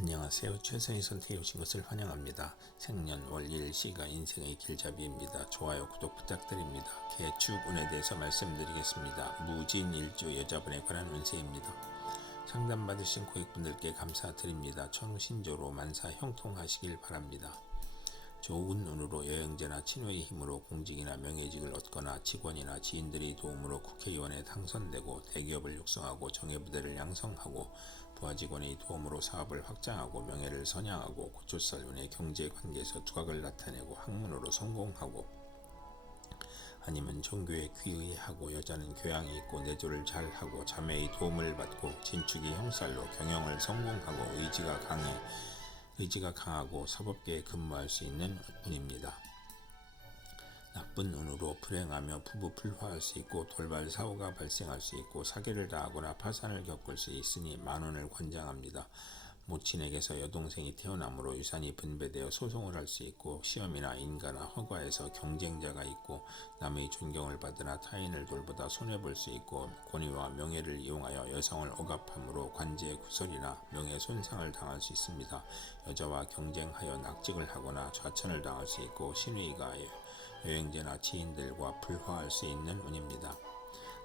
안녕하세요. 최선의 선택에 오신 것을 환영합니다. 생년 월 일 시가 인생의 길잡이입니다. 좋아요, 구독 부탁드립니다. 개축 운에 대해서 말씀드리겠습니다. 무진일주 여자분에 관한 운세입니다. 상담받으신 고객분들께 감사드립니다. 청신조로 만사 형통하시길 바랍니다. 좋은 운으로 여행자나 친구의 힘으로 공직이나 명예직을 얻거나 직원이나 지인들의 도움으로 국회의원에 당선되고 대기업을 육성하고 정예부대를 양성하고 부하 직원의 도움으로 사업을 확장하고 명예를 선양하고 고출살 운의 경제 관계에서 두각을 나타내고 학문으로 성공하고 아니면 종교에 귀의하고 여자는 교양이 있고 내조를 잘하고 자매의 도움을 받고 진축이 형살로 경영을 성공하고 의지가 강해 의지가 강하고 사법계에 근무할 수 있는 운입니다. 나쁜 운으로 불행하며 부부 불화할 수 있고 돌발 사고가 발생할 수 있고 사기를 당하거나 파산을 겪을 수 있으니 만원을 권장합니다. 모친에게서 여동생이 태어남으로 유산이 분배되어 소송을 할 수 있고 시험이나 인가나 허가에서 경쟁자가 있고 남의 존경을 받으나 타인을 돌보다 손해볼 수 있고 권위와 명예를 이용하여 여성을 억압함으로 관제 구설이나 명예 손상을 당할 수 있습니다. 여자와 경쟁하여 낙직을 하거나 좌천을 당할 수 있고 신의가 여행자나 지인들과 불화할 수 있는 운입니다.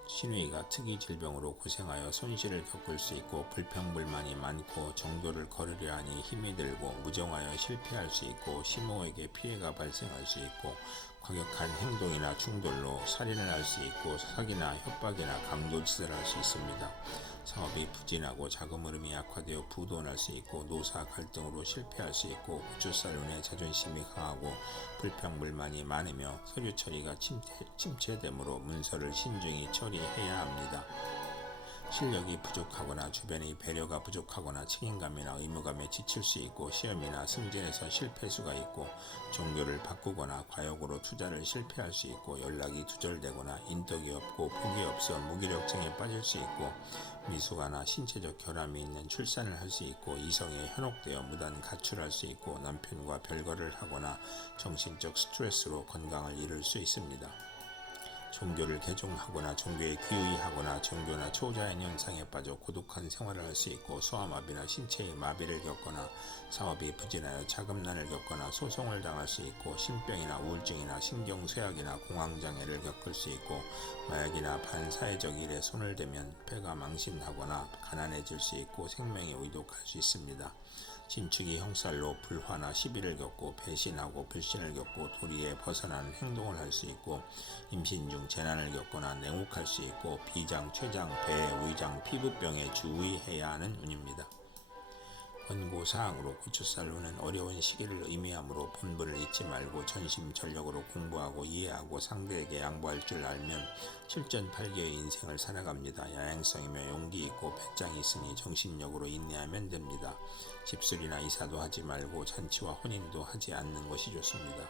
신우이가 특이 질병으로 고생하여 손실을 겪을 수 있고 불평불만이 많고 정도를 거르려 하니 힘이 들고 무정하여 실패할 수 있고 시모에게 피해가 발생할 수 있고 과격한 행동이나 충돌로 살인을 할 수 있고 사기나 협박이나 강도짓을 할 수 있습니다. 사업이 부진하고 자금 흐름이 약화되어 부도날 수 있고 노사 갈등으로 실패할 수 있고 고추살운의 자존심이 강하고 불평불만이 많으며 서류 처리가 침체, 침체되므로 문서를 신중히 처리해야 합니다. 실력이 부족하거나 주변의 배려가 부족하거나 책임감이나 의무감에 지칠 수 있고 시험이나 승진에서 실패 수가 있고 종교를 바꾸거나 과욕으로 투자를 실패할 수 있고 연락이 두절되거나 인덕이 없고 복이 없어 무기력증에 빠질 수 있고 미숙아나 신체적 결함이 있는 출산을 할 수 있고 이성에 현혹되어 무단 가출할 수 있고 남편과 별거를 하거나 정신적 스트레스로 건강을 잃을 수 있습니다. 종교를 개종하거나 종교에 귀의하거나 종교나 초자연 현상에 빠져 고독한 생활을 할 수 있고 소아마비나 신체의 마비를 겪거나 사업이 부진하여 자금난을 겪거나 소송을 당할 수 있고 신병이나 우울증이나 신경쇠약이나 공황장애를 겪을 수 있고 마약이나 반사회적 일에 손을 대면 폐가 망신하거나 가난해질 수 있고 생명이 위독할 수 있습니다. 진축이 형살로 불화나 시비를 겪고 배신하고 불신을 겪고 도리에 벗어나는 행동을 할 수 있고 임신 중 재난을 겪거나 냉혹할 수 있고 비장, 췌장, 배, 위장, 피부병에 주의해야 하는 운입니다. 권고사항으로 고추살로는 어려운 시기를 의미하므로 본분을 잊지 말고 전심전력으로 공부하고 이해하고 상대에게 양보할 줄 알면 7전 8개의 인생을 살아갑니다. 야행성이며 용기 있고 배짱이 있으니 정신력으로 인내하면 됩니다. 집술이나 이사도 하지 말고 잔치와 혼인도 하지 않는 것이 좋습니다.